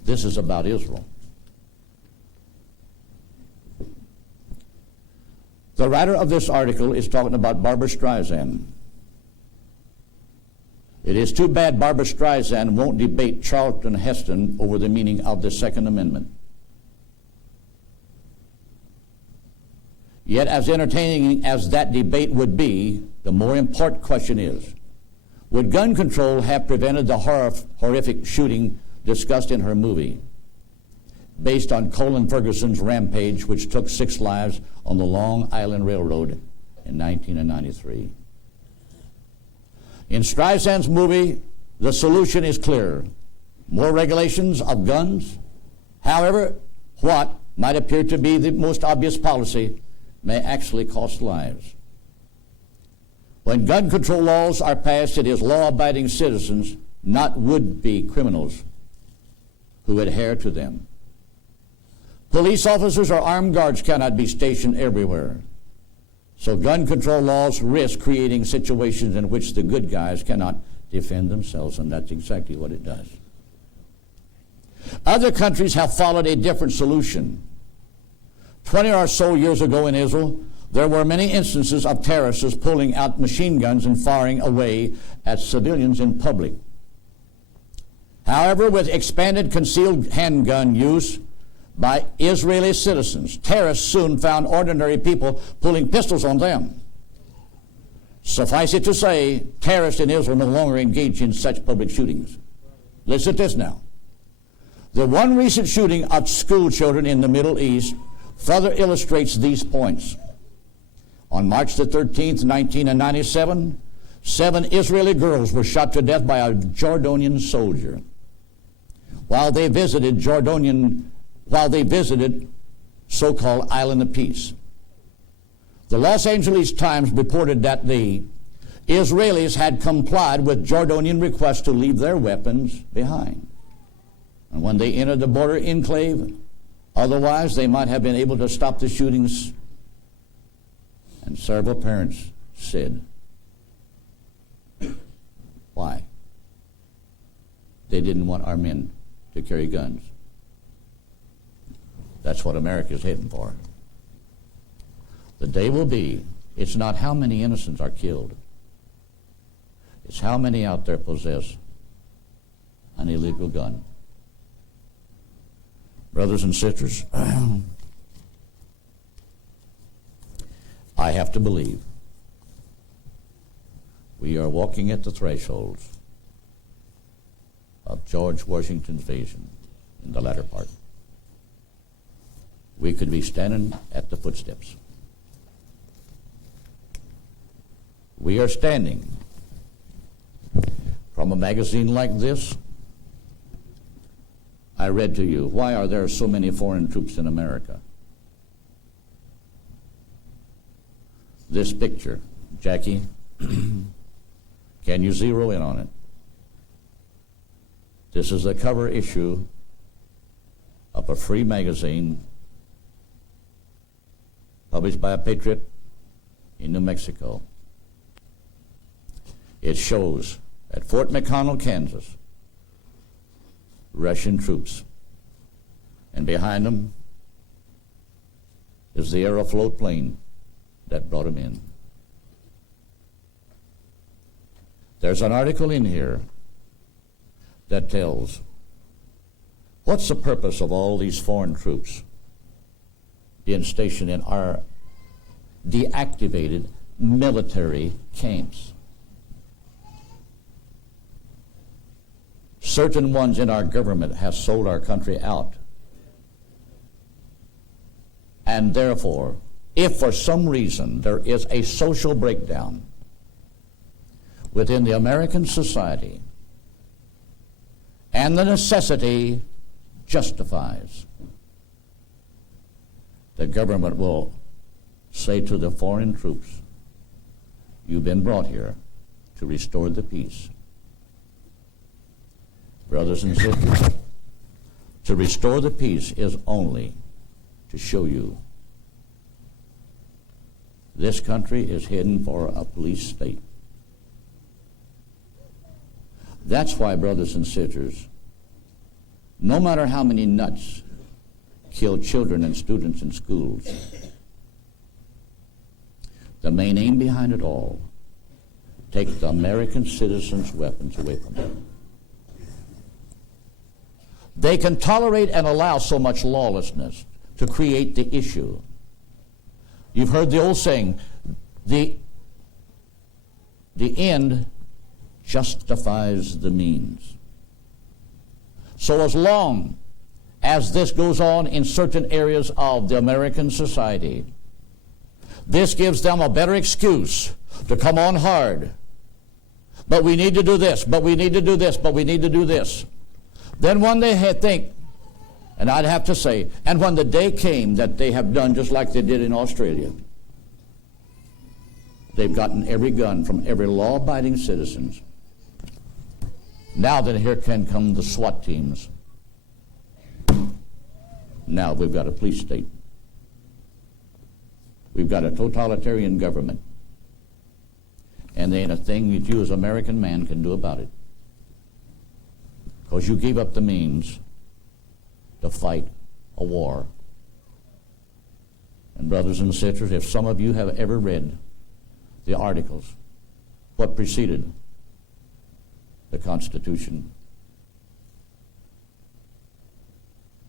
This is about Israel. The writer of this article is talking about Barbra Streisand. It is too bad Barbra Streisand won't debate Charlton Heston over the meaning of the Second Amendment. Yet, as entertaining as that debate would be, the more important question is, would gun control have prevented the horrific shooting discussed in her movie, based on Colin Ferguson's rampage, which took 6 lives on the Long Island Railroad in 1993? In Streisand's movie, the solution is clear: more regulations of guns. However, what might appear to be the most obvious policy may actually cost lives. When gun control laws are passed, it is law-abiding citizens, not would-be criminals, who adhere to them. Police officers or armed guards cannot be stationed everywhere. So gun control laws risk creating situations in which the good guys cannot defend themselves, and that's exactly what it does. Other countries have followed a different solution. 20 or so years ago in Israel, there were many instances of terrorists pulling out machine guns and firing away at civilians in public. However, with expanded concealed handgun use by Israeli citizens, terrorists soon found ordinary people pulling pistols on them. Suffice it to say, terrorists in Israel no longer engage in such public shootings. Listen to this now. The one recent shooting of school children in the Middle East further illustrates these points. On March the 13th, 1997, 7 Israeli girls were shot to death by a Jordanian soldier while they visited so-called Island of Peace. The Los Angeles Times reported that the Israelis had complied with Jordanian requests to leave their weapons behind. And when they entered the border enclave, otherwise they might have been able to stop the shootings. And several parents said, why? They didn't want our men to carry guns. That's what America's heading for. The day will be, it's not how many innocents are killed. It's how many out there possess an illegal gun. Brothers and sisters, I have to believe we are walking at the thresholds of George Washington's vision in the latter part. We could be standing at the footsteps. We are standing from a magazine like this. I read to you, why are there so many foreign troops in America? This picture, Jackie, can you zero in on it? This is the cover issue of a free magazine published by a patriot in New Mexico. It shows at Fort McConnell, Kansas, Russian troops. And behind them is the Aeroflot plane that brought them in. There's an article in here that tells what's the purpose of all these foreign troops being stationed in our deactivated military camps. Certain ones in our government have sold our country out. And therefore, if for some reason there is a social breakdown within the American society, and the necessity justifies, the government will say to the foreign troops, you've been brought here to restore the peace. Brothers and sisters, to restore the peace is only to show you this country is heading for a police state. That's why, brothers and sisters, no matter how many nuts kill children and students in schools, the main aim behind it all, take the American citizens' weapons away from them. They can tolerate and allow so much lawlessness to create the issue. You've heard the old saying, the end justifies the means. So as long as this goes on in certain areas of the American society, this gives them a better excuse to come on hard. But we need to do this, but we need to do this, but we need to do this. Then when they think, and I'd have to say, and when the day came that they have done just like they did in Australia, they've gotten every gun from every law-abiding citizens. Now then here can come the SWAT teams. Now we've got a police state. We've got a totalitarian government. And there ain't a thing that you as an American man can do about it. Because you gave up the means to fight a war. And brothers and sisters, if some of you have ever read the articles, what preceded the Constitution,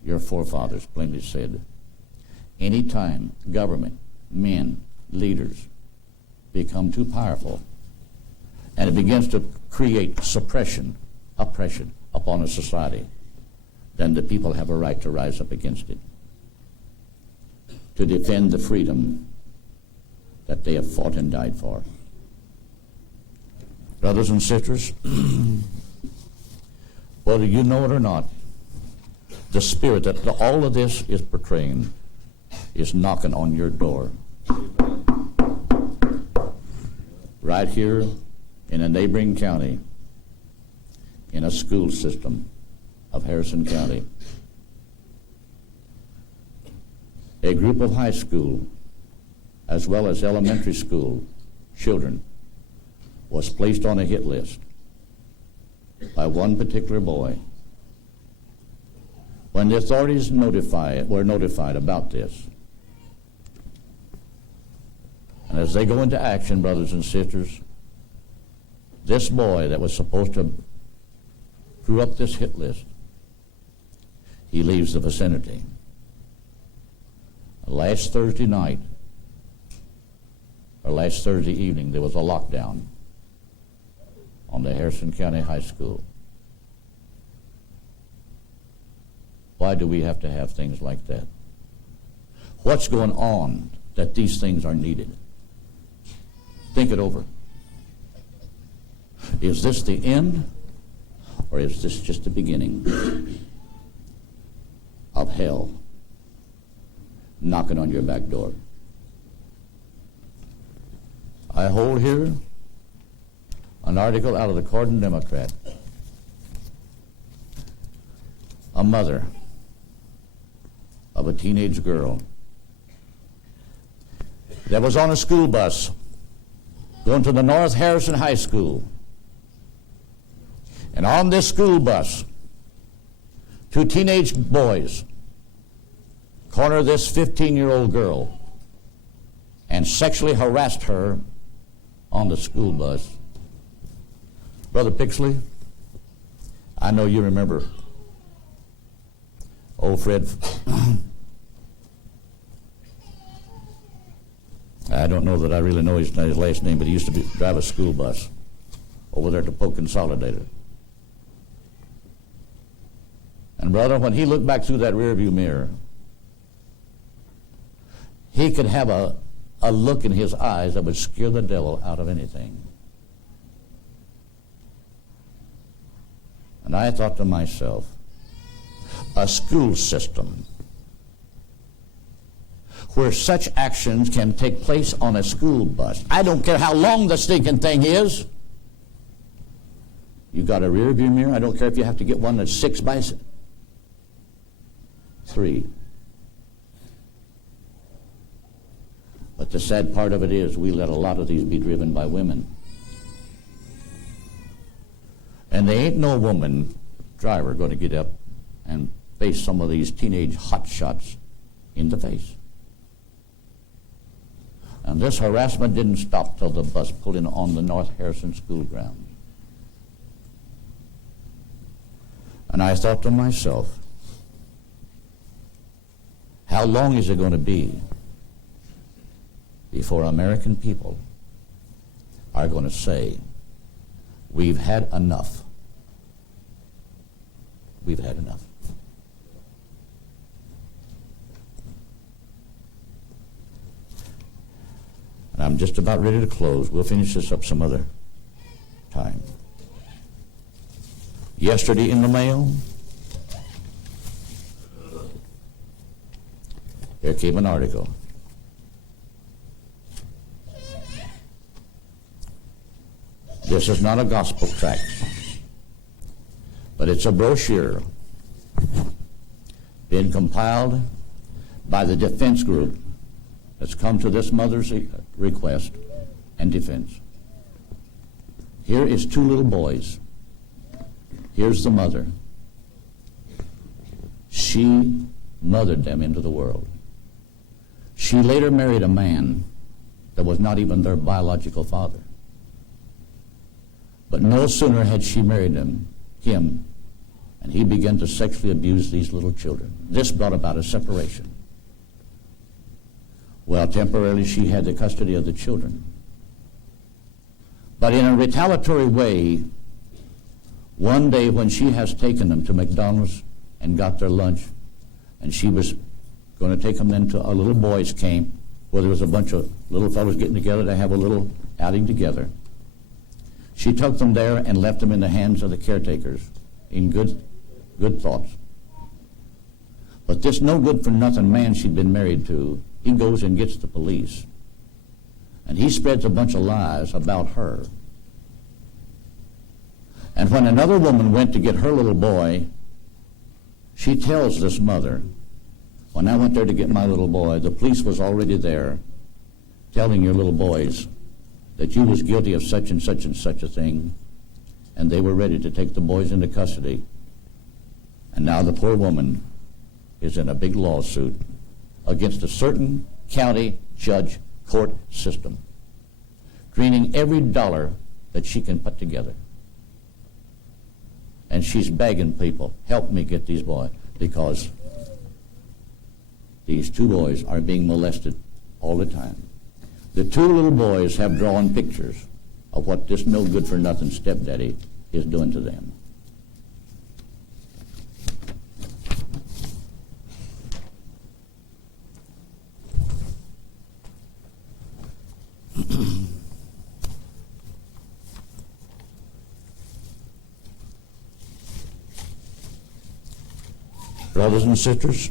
your forefathers plainly said, any time government, men, leaders become too powerful and it begins to create suppression, oppression upon a society, then the people have a right to rise up against it, to defend the freedom that they have fought and died for. Brothers and sisters, whether you know it or not, the spirit that all of this is portraying is knocking on your door. Right here in a neighboring county, in a school system of Harrison County, a group of high school as well as elementary school children was placed on a hit list by one particular boy. When the authorities were notified about this, and as they go into action, brothers and sisters, this boy that was supposed to drew up this hit list, he leaves the vicinity. Last Thursday night, or last Thursday evening, there was a lockdown on the Harrison County High School. Why do we have to have things like that? What's going on that these things are needed? Think it over. Is this the end, or is this just the beginning of hell knocking on your back door? I hold here an article out of the Cordon Democrat. A mother of a teenage girl that was on a school bus going to the North Harrison High School. And on this school bus, two teenage boys cornered this 15-year-old girl and sexually harassed her on the school bus. Brother Pixley, I know you remember old Fred. I don't know that I really know his last name, but he used to drive a school bus over there to Polk Consolidated. And brother, when he looked back through that rearview mirror, he could have a look in his eyes that would scare the devil out of anything. And I thought to myself, a school system where such actions can take place on a school bus. I don't care how long the stinking thing is. You got a rear view mirror. I don't care if you have to get one that's 6 by 3. But the sad part of it is we let a lot of these be driven by women. And there ain't no woman driver going to get up and face some of these teenage hotshots in the face. And this harassment didn't stop till the bus pulled in on the North Harrison School grounds. And I thought to myself, how long is it going to be before American people are going to say, we've had enough? We've had enough. And I'm just about ready to close. We'll finish this up some other time. Yesterday in the mail, there came an article. This is not a gospel tract, but it's a brochure being compiled by the defense group that's come to this mother's request and defense. Here is 2 little boys. Here's the mother. She mothered them into the world. She later married a man that was not even their biological father. But no sooner had she married him, and he began to sexually abuse these little children. This brought about a separation. Well, temporarily she had the custody of the children. But in a retaliatory way, one day when she has taken them to McDonald's and got their lunch, and she was going to take them then to a little boys' camp where there was a bunch of little fellows getting together to have a little outing together. She took them there and left them in the hands of the caretakers in good thoughts. But this no good for nothing man she'd been married to, he goes and gets the police. And he spreads a bunch of lies about her. And when another woman went to get her little boy, she tells this mother, when I went there to get my little boy, the police was already there telling your little boys that you was guilty of such and such and such a thing, and they were ready to take the boys into custody. And now the poor woman is in a big lawsuit against a certain county judge court system, draining every dollar that she can put together. And she's begging people, help me get these boys, because these 2 boys are being molested all the time. The 2 little boys have drawn pictures of what this no good for nothing stepdaddy is doing to them. Brothers and sisters,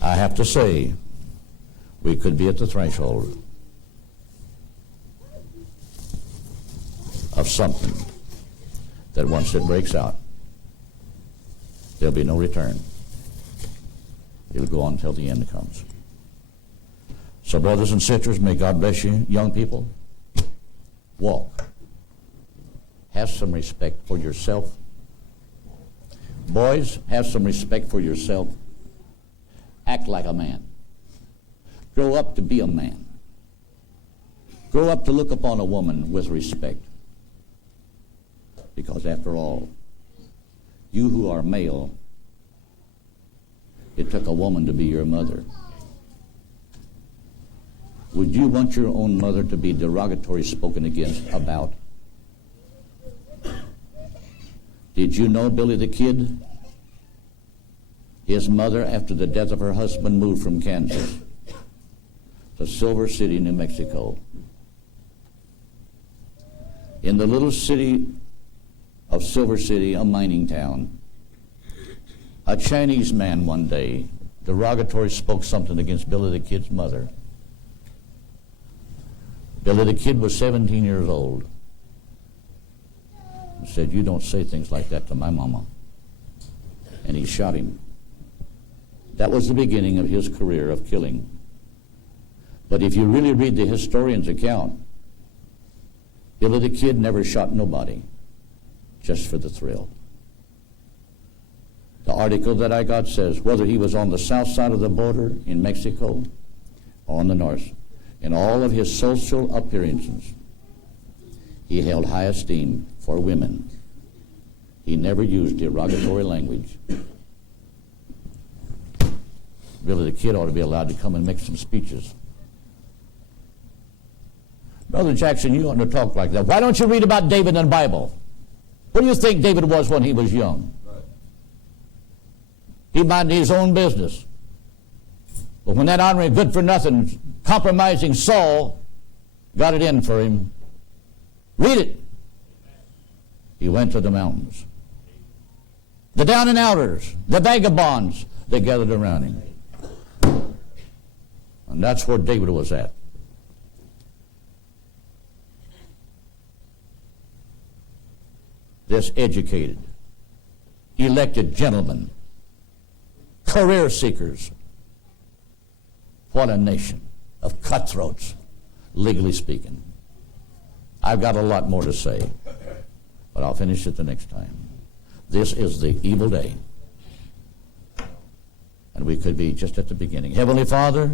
I have to say, we could be at the threshold of something that once it breaks out, there'll be no return. It'll go on until the end comes. So brothers and sisters, may God bless you. Young people, walk. Have some respect for yourself. Boys, have some respect for yourself. Act like a man. Grow up to be a man. Grow up to look upon a woman with respect. Because Because after all, you who are male, it took a woman to be your mother. Would you want your own mother to be derogatory spoken against about? Did you know Billy the Kid? His mother, after the death of her husband, moved from Kansas to Silver City, New Mexico. In the little city of Silver City, a mining town, a Chinese man one day derogatory spoke something against Billy the Kid's mother. Billy the Kid was 17 years old. He said, "You don't say things like that to my mama." And he shot him. That was the beginning of his career of killing. But if you really read the historian's account, Billy the Kid never shot nobody, just for the thrill. The article that I got says whether he was on the south side of the border in Mexico or on the north, in all of his social appearances, he held high esteem for women. He never used derogatory language. Billy the Kid ought to be allowed to come and make some speeches. Brother Jackson, you oughtn't to talk like that. Why don't you read about David in the Bible? What do you think David was when he was young? He minded his own business. But when that honoring, good-for-nothing, compromising Saul got it in for him, read it. He went to the mountains. The down and outers, the vagabonds, they gathered around him. And that's where David was at. This educated, elected gentleman, career seekers. What a nation of cutthroats, legally speaking. I've got a lot more to say, but I'll finish it the next time. This is the evil day, and we could be just at the beginning. Heavenly Father,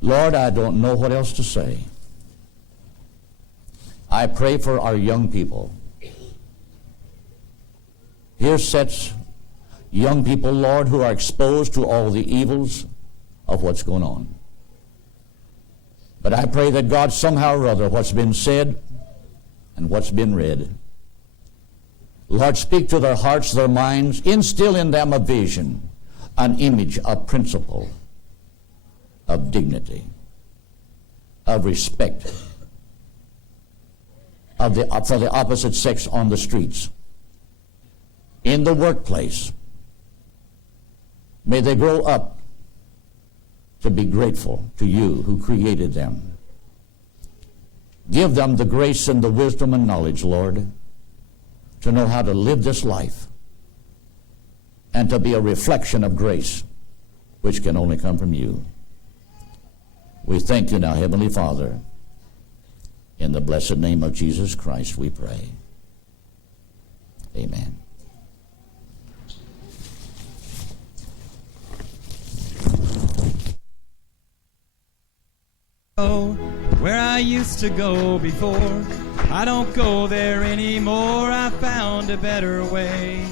Lord, I don't know what else to say. I pray for our young people. Here sits young people, Lord, who are exposed to all the evils of what's going on. But I pray that God, somehow or other, what's been said and what's been read, Lord, speak to their hearts, their minds, instill in them a vision, an image, a principle of dignity, of respect, for the opposite sex on the streets, in the workplace. May they grow up to be grateful to you who created them. Give them the grace and the wisdom and knowledge, Lord, to know how to live this life and to be a reflection of grace, which can only come from you. We thank you now, Heavenly Father. In the blessed name of Jesus Christ, we pray. Amen. Where I used to go before, I don't go there anymore. I found a better way.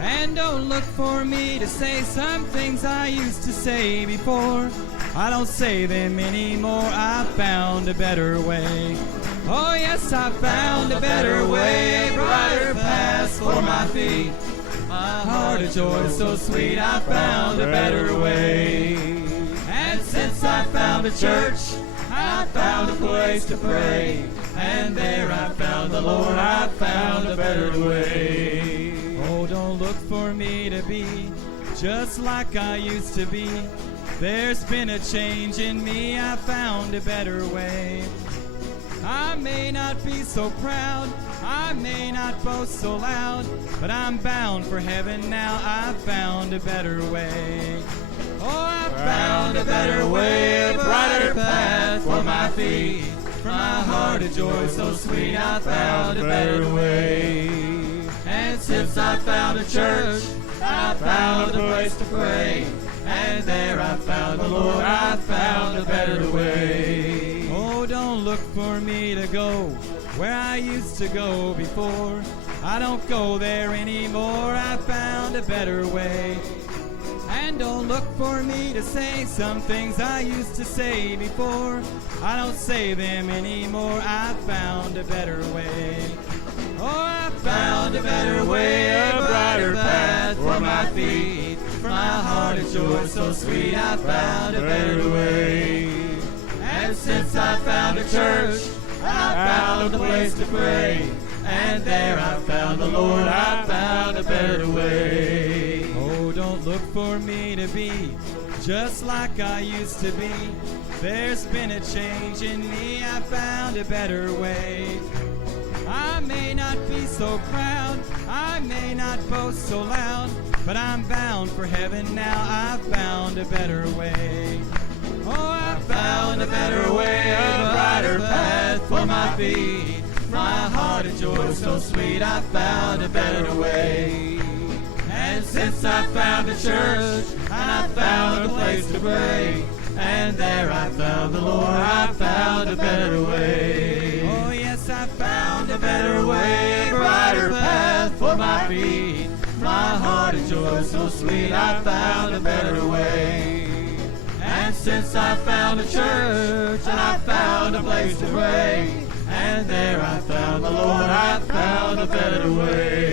And don't look for me to say some things I used to say before. I don't say them anymore. I found a better way. Oh yes, I found a better way, a brighter path for my feet. My heart of joy so sweet, I found a better way. And since I found a church, I found a place to pray. And there I found the Lord, I found a better way. Oh, don't look for me to be just like I used to be. There's been a change in me, I found a better way. I may not be so proud, I may not boast so loud, but I'm bound for heaven now, I found a better way. Oh, I found a better way, a brighter path for my feet. From my heart a joy so sweet, I found a better way. And since I found a church, I found a place to pray. And there I found the Lord, I found a better way. Oh, don't look for me to go where I used to go before. I don't go there anymore, I found a better way. And don't look for me to say some things I used to say before. I don't say them anymore, I found a better way. Oh, I found a better way, a brighter path for my feet. For my heart a joy so sweet, I found a better way. And since I found a church, I found a place to pray. And there I found the Lord, I found a better way. Oh, don't look for me to be just like I used to be. There's been a change in me, I found a better way. I may not be so proud, I may not boast so loud, but I'm bound for heaven now, I found a better way. Oh, I found a better way, a brighter path for my feet. My heart a joy so sweet, I found a better way. And since I found a church, and I found a place to pray, and there I found the Lord, I found a better way. Oh yes, I found a better way, a brighter path for my feet. My heart a joy so sweet, I found a better way. And since I found a church, and I found a place to pray, and there I found the Lord, I found a better way.